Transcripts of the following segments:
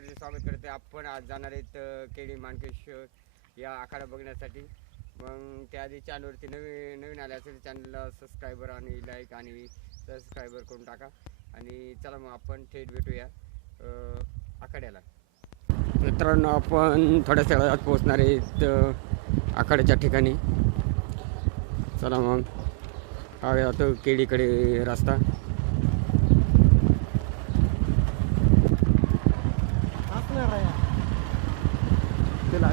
सहर्ष स्वागत करते. आपण आज जाणार आहेत केळी केडी मानकेश्वर या आखाडा बघण्यासाठी. मग त्याआधी चॅनलवरती नवीन नवीन आले असेल चॅनलला सबस्क्रायबर आणि लाईक आणि सबस्क्रायबर करून टाका. आणि चला मग आपण थेट भेटूया आखाड्याला. मित्रांनो आपण थोड्याच वेळात पोहोचणार आहेत आखाड्याच्या ठिकाणी. चला मग. हा जातो केडीकडे रस्ता.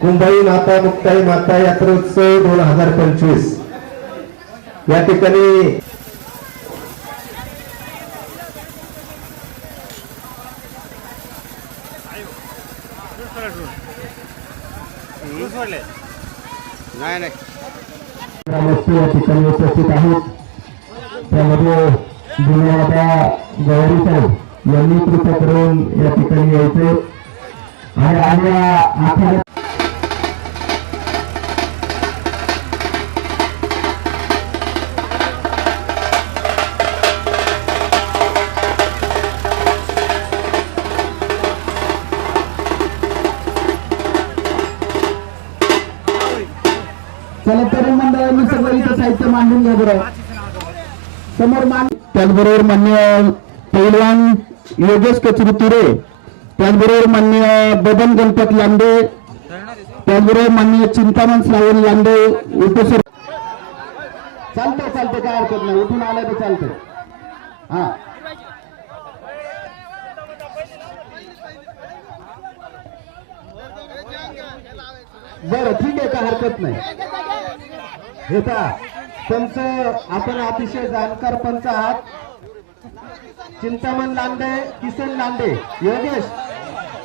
कुंभाई माता मुक्ताई माता यात्रोत्सव दोन हजार पंचवीस. या ठिकाणी ग्रामस्थ या ठिकाणी उपस्थित आहेत. त्यामध्ये जुन्या गौरी साहेब यांनी कृपा करून या ठिकाणी यायचे. आणि आम्ही मांडून घ्या बरं. समोर मान त्याचबरोबर मान्य पैलवान योगेश कचरू तुरे त्याचबरोबर मान्य बदन गणपत लांडे त्याचबरोबर मान्य चिंतामण श्रावण लांडे उपसर चालतंय चालतंय काय हरकत नाही. उठून आलं तर चालतंय. हा. बरं ठीक आहे काय हरकत नाही. हे पंच आपण अतिशय जाणकार पंच आहात. चिंतामण लांडे किसन लांडे योगेश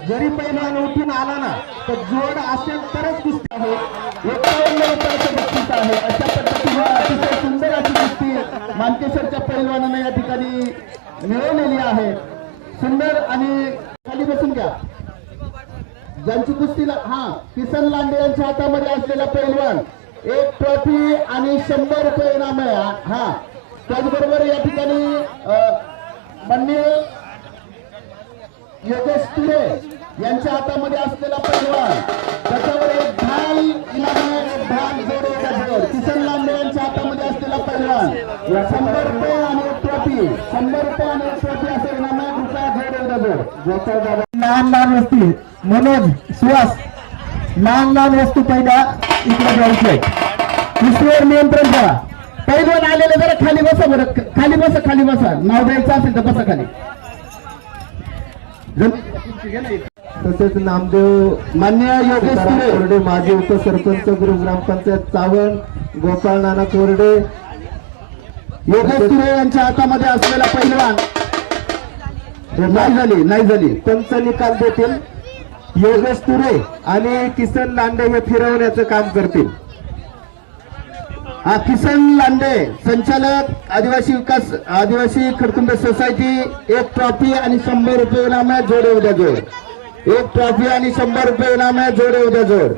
जरी पैलवान उठून आला ना तर जोड असेल तरच कुस्ती आहे. एकावन्न रुपयाचं बक्षीस आहे. अशा पद्धतीने अतिशय सुंदर अशी कुस्ती मानकेश्वरच्या पैलवानाने या ठिकाणी मिळवलेली आहे. सुंदर आणि खाली बसून घ्या. ज्यांची कुस्तीला हा किसन लांडे यांच्या हातामध्ये असलेला पैलवान. एक ट्रॉफी आणि शंभर रुपये इनाम आहे हा. त्याचबरोबर या ठिकाणी अ, माननीय योगेश तुरे यांच्या हातामध्ये असलेला पैलवान त्याच्यावर एक ढाल इनाम आहे एक ढाल जोड एका जोड किसन लांडे यांच्या हातामध्ये असलेला पैलवान या शंभर रुपये आणि एक ट्रॉफी शंभर रुपये आणि एक ट्रॉफी असं इनाम आहे कृपया जोड एकदा जोड गोपाळ दादा लहान लहान असतील मनोज सुहास. लहान लहान वस्तू पहिल्या इकडे द्यायचे कुस्तीवर नियंत्रण करा पैलवान आलेले जरा खाली बसा बरं. खाली बसा खाली बसा. नाव द्यायचं असेल तर बसा खाली. तसेच नामदेव मान्य योगेश कोरडे माजी उपसरपंच गुरु ग्रामपंचायत चावण गोपाळ नाना कोरडे. योगेश तुरे यांच्या हातामध्ये असलेला पैलवान. नाही झाली नाही झाली. पंच निकाल देतील. योगेश तुरे आणि किसन लांडे हे फिरवण्याचं काम करतील. हा किसन लांडे संचालक आदिवासी विकास आदिवासी खडकुंड सोसायटी एक ट्रॉफी आणि शंभर रुपये इनाम आहे जोडे उद्या जोड. एक ट्रॉफी आणि शंभर रुपये इनाम आहे जोडे उद्या जोड.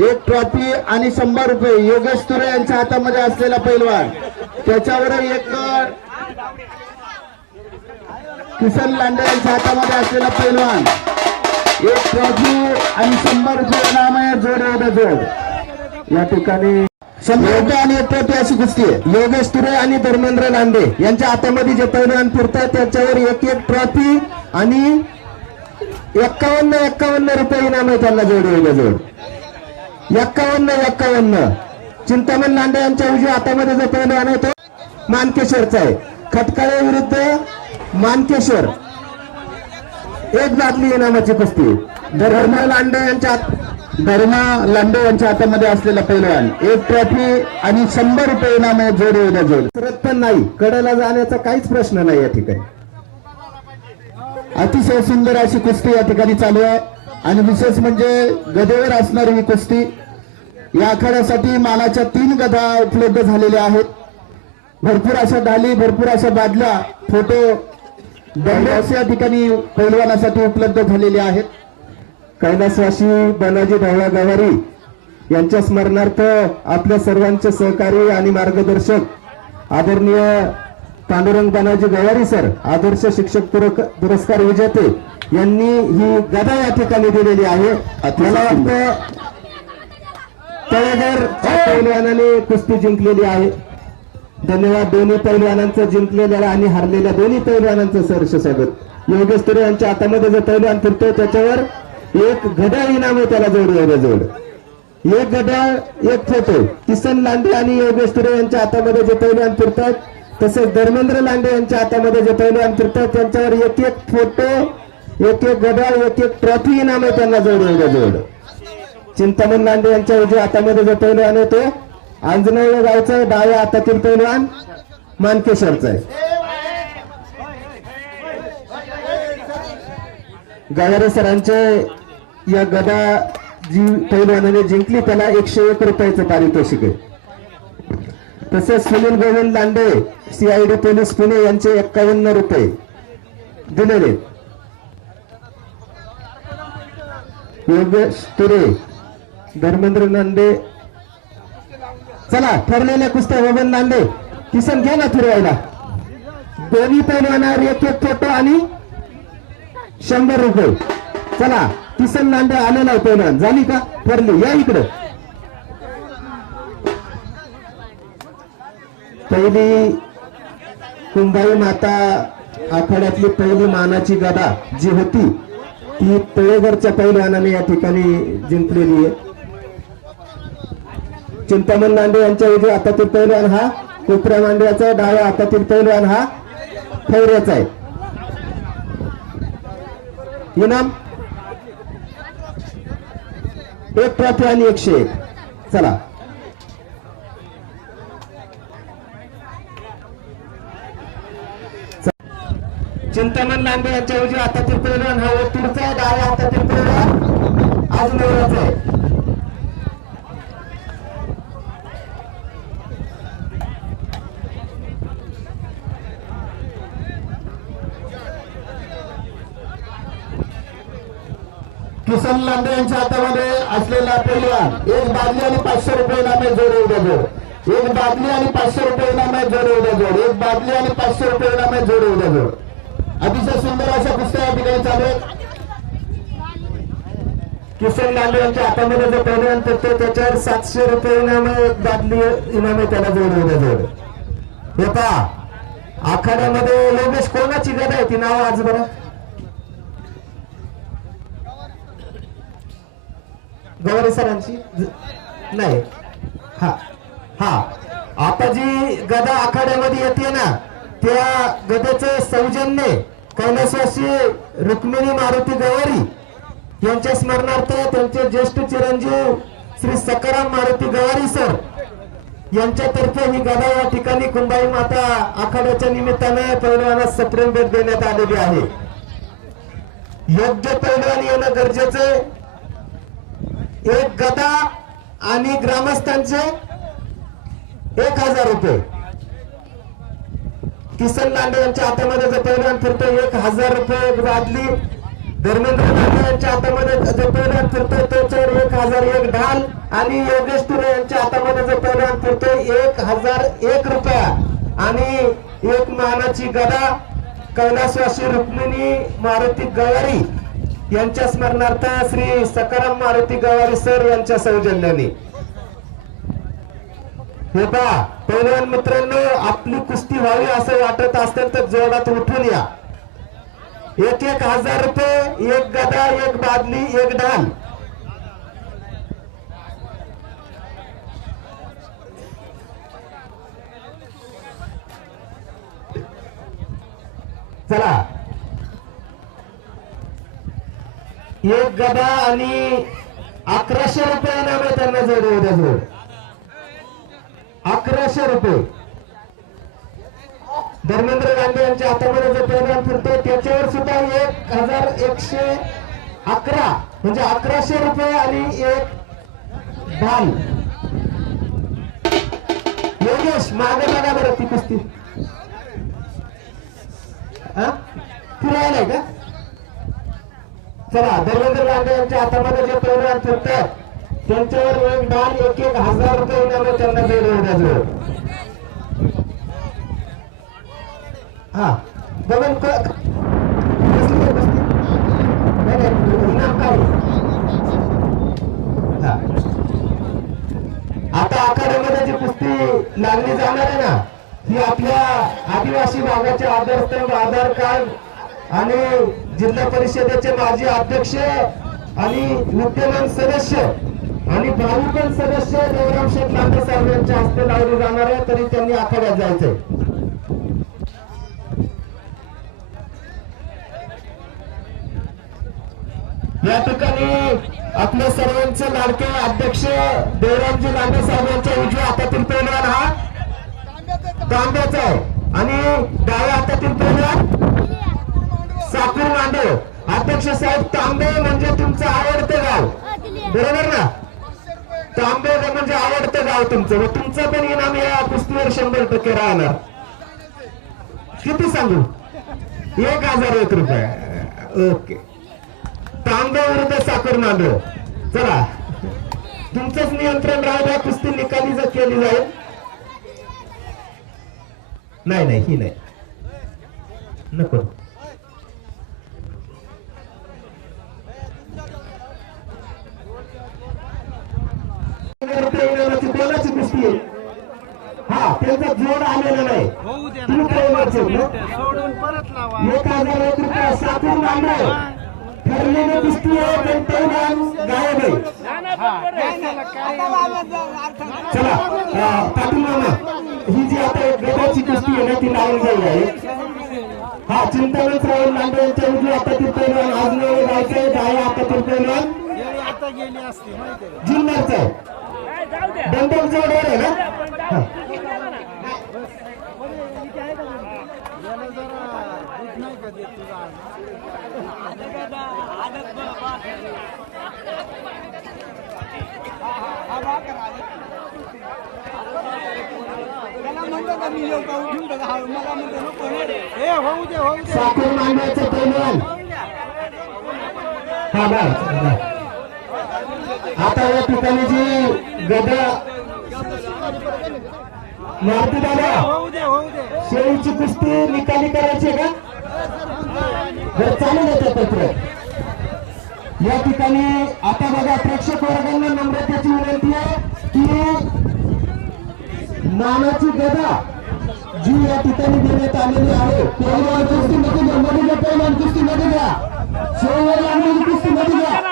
एक ट्रॉफी आणि शंभर रुपये योगेश तुरे यांच्या हातामध्ये असलेला पैलवान. त्याच्यावर एक किसन लांडे यांच्या हातामध्ये असलेला पैलवान. एक ट्रॉफी आणि शंभर रुपये इनाम आहे जोड जोड. या ठिकाणी शंभर आणि एक ट्रॉफी अशी कुस्ती आहे. योगेश तुरे आणि धर्मेंद्र लांडे यांच्या हातामध्ये जे पैलवान फिरतात त्याच्यावर एक एक ट्रॉफी आणि एक्कावन्न एक्कावन्न रुपये इनाम आहे त्यांना जोड जोड. एक्कावन्न एक्कावन्न. चिंतामण लांडे यांच्या उजव्या हातामध्ये जो पैलवान आहे तो मानकेश्वरचा आहे. खटकाळे विरुद्ध मानकेश्वर. एक जातली इनामाची कुस्ती धर्म लांडे यांच्या धर्मा लांडे यांच्या हातामध्ये असलेला पैलवान. एक ट्रॉफी आणि शंभर रुपये इनाम आहे जोड उद्या जोड. सरत पण नाही. कडेला जाण्याचा काहीच प्रश्न नाही या ठिकाणी. अतिशय सुंदर अशी कुस्ती या ठिकाणी चालू आहे. आणि विशेष म्हणजे गदेवर असणारी ही कुस्ती. या आखाड्यासाठी मालाच्या तीन गदा उपलब्ध झालेल्या आहेत. भरपूर अशा डाली भरपूर अशा बादल्या फोटो दंडस या ठिकाणी पैलवानासाठी उपलब्ध झालेले आहेत. कैलासवासी बनाजी भावा गवारी यांच्या स्मरणार्थ आपल्या सर्वांचे सहकारी आणि मार्गदर्शक आदरणीय पांडुरंग बनाजी गवारी सर आदर्श शिक्षक पुरक- पुरस्कार विजेते यांनी ही गदा या ठिकाणी दिलेली आहे. मला वाटतं तळेघर पैलवानाने कुस्ती जिंकलेली आहे. धन्यवाद दोन्ही पैलवानांचं जिंकलेल्या आणि हरलेल्या दोन्ही पैलवानांचं सहर्ष स्वागत. योगेश तुरे यांच्या हातामध्ये जो पैलवान फिरतो त्याच्यावर एक घड्याळ इनाम आहे त्याला जोड जोड. एक घड्याळ एक फोटो. किसन लांडे आणि योगेश तुरे यांच्या हातामध्ये जे पैलवान फिरतात तसेच धर्मेंद्र लांडे यांच्या हातामध्ये जे पैलवान फिरतात त्यांच्यावर एक एक फोटो एक एक घड्याळ एक एक ट्रॉफी इनाम आहे त्यांना जोड जोड. चिंतामण लांडे यांच्या उजव्या हातामध्ये जो पैलवान आहे तो आंजनेय गावचा आहे, डाव्या हातातील पैलवान मानकेश्वरचा आहे. गवारे सरांचे या गदा जी पैलवानाने जिंकली त्याला एकशे एक रुपयाचं पारितोषिक आहे. तसेच सुनील गोविंद लांडे सीआयडी पोलीस पुणे यांचे एक्कावन्न रुपये दिलेले. योगेश तुरे धर्मेंद्र लांडे चला ठरलेल्या कुस्त्या बबन लांडे किसन घे ना फिरवायला. दोन्ही पैलवानावर एक एक फोटो आणि शंभर रुपये. चला किसन लांडे आलेला आहे पैलवान. झाली का? ठरली. या इकडं. पहिली कुंभाई माता आखाड्यातली पहिली मानाची गदा जी होती ती तळेघरच्या पैलवानाने या ठिकाणी जिंकलेली आहे. चिंतामण नांडे यांच्या उजव्या हातातील पैलवान हा. कोपऱ्या मांडव्याचा आहे डाव्या हातातील पैलवान हा. खैऱ्याचा आहे. इनाम? एक ट्रॉफी आणि एकशे एक. चला. चिंतामण लांडे यांच्या उजव्या हातातील पैलवान हा. ओतूरचा आहे डाव्या हातातील पैलवान. अजून आहे. किसन लांडे यांच्या हातामध्ये असलेला पहिला एक बादली आणि पाचशे रुपये नामे जोड उद्या जोड. एक बादली आणि पाचशे रुपये नामे जोड उद्या जोड. एक बादली आणि पाचशे रुपये नामे जोड उद्या जोड. अतिशय सुंदर अशा कुस्त्या या ठिकाणी चालू आहेत. किसन लांडे यांच्या हातामध्ये जो पैलवान करतो त्याच्यावर सातशे रुपये इनाम एक बादली इनामे त्याला जोड उद्या जोड. हे पहा आखाड्यामध्ये योगेश कोणाची गदा आहे? ती नाव आज बरं. गवारे सरांची नाही. हा. हा. आता जी गदा आखाड्यामध्ये येते ना त्या गदेचे सौजन्य कैलासवासी रुक्मिणी मारुती गवारी यांच्या स्मरणार्थ त्यांचे ज्येष्ठ चिरंजीव श्री सकाराम मारुती गवारी सर यांच्यातर्फे ही गदा या ठिकाणी कुंभाई माता आखाड्याच्या निमित्ताने पैलवानास सप्रेम भेट देण्यात आलेली आहे. योग्य पैलवान येणं गरजेचं आहे एक गदा आणि ग्रामस्थांचे एक हजार रुपये. किसन लांडे यांच्या हातामध्ये जपवण्यात फिरतो एक हजार रुपये बादली धर्मेंद्र लांडे यांच्या हातामध्ये जपवण्यात फिरतो त्याच्यावर एक हजार एक ढाल. आणि योगेश तुरे यांच्या हातामध्ये जपवण्यात फिरतो एक हजार एक रुपया. आणि एक मानाची गदा कैलासवासी रुक्मिणी मारुती गवारी यांच्या स्मरणार्थ श्री सकाराम मारुती गवारी सर यांच्या सौजन्याने. हे पहा पैलवान मित्रांनो आपली कुस्ती व्हावी असं वाटत असेल तर जोरात उठून या. एक एक हजार रुपये एक गदा एक बादली एक ढाल. चला. एक गदा आणि अकराशे रुपये इनाम त्यांना जोड उद्या जोड. अकराशे रुपये. धर्मेंद्र गांधी यांच्या हातामध्ये जो प्रोग्राम फिरतो त्याच्यावर सुद्धा एक हजार एकशे अकरा म्हणजे अकराशे रुपये आणि एक ढाल योगेश मागे बघा बरं ती कुस्ती. हा? फिरायला का? चला धर्मेंद्र गांधी यांच्या हातामध्ये जे प्रोग्राम फिरतात त्यांच्यावर एक ढाल एक एक हजार रुपये इनाम त्यांना केलं हा. बघून इनाम काय आता आखाड्यामध्ये जी कुस्ती लागली जाणार आहे ना ही आपल्या आदिवासी भागाचे आधारस्तंभ आधार कार्ड आणि जिल्हा परिषदेचे माजी अध्यक्ष आणि विद्यमान सदस्य आणि भावी पण सदस्य देवराम शेख लांडे साहेब यांच्या हस्ते लावले जाणार आहे तरी त्यांनी आखाड्यात जायचंय. या ठिकाणी आपल्या सर्वांचे लाडके अध्यक्ष देवरामजी नांदे साहेब यांच्या उजव्या हातातील पैलवान हा. तांब्याचा आहे. आणि डाव्या हातातील पैलवान साकूर मांडव अध्यक्ष साहेब तांबे म्हणजे तुमचं आवडतं गाव. बरोबर ना? तांबे म्हणजे आवडतं गाव तुमचं. मग तुमचं पण इनाम या कुस्तीवर शंभर टक्के राहणार. किती सांगू? एक हजार एक रुपये. ओके. तांबे विरुद्ध साखर मांडव चला. तुमचंच नियंत्रण राहिलं कुस्ती निकाली जर केली जाईल. नाही नाही ही नाही. नको. कोणाची कुस्ती आहे. हा त्यांचा जोड आलेला नाही. तुम्ही प्रेमाचे एक हजार एक रुपये साखर मांडव ठरलेली आहे पण पैलवान गायब आहे. चला पाटील मामा ही जी आता एक गटाची कुस्ती आहे ना ती लावून जाईल आहे. हा चिंतामणच राहुल लांडे यांच्या उजव्या हातातील पैलवान आज नवे पैलवान येळी आता गेली असती माहिती आहे जिल्ह्याचा आहे दंडक जोडवर आहे ना. हा. याला जरा दूध नाही का? देत तुझा ए होऊ दे होऊ दे. साखर मांडवाचं पैलवान हा बस आता या ठिकाणी जी गदा मारती दादा. शेळीची कुस्ती निकाली करायची आहे का? बरं चालू देते पत्र. या ठिकाणी आता बघा प्रेक्षक वर्गांना नम्रतेची विनंती आहे की मानाची गदा जी या ठिकाणी देण्यात आलेली आहे पहिल्या कुस्तीमध्ये घ्या मध्ये घ्या. पहिल्या कुस्तीमध्ये घ्या.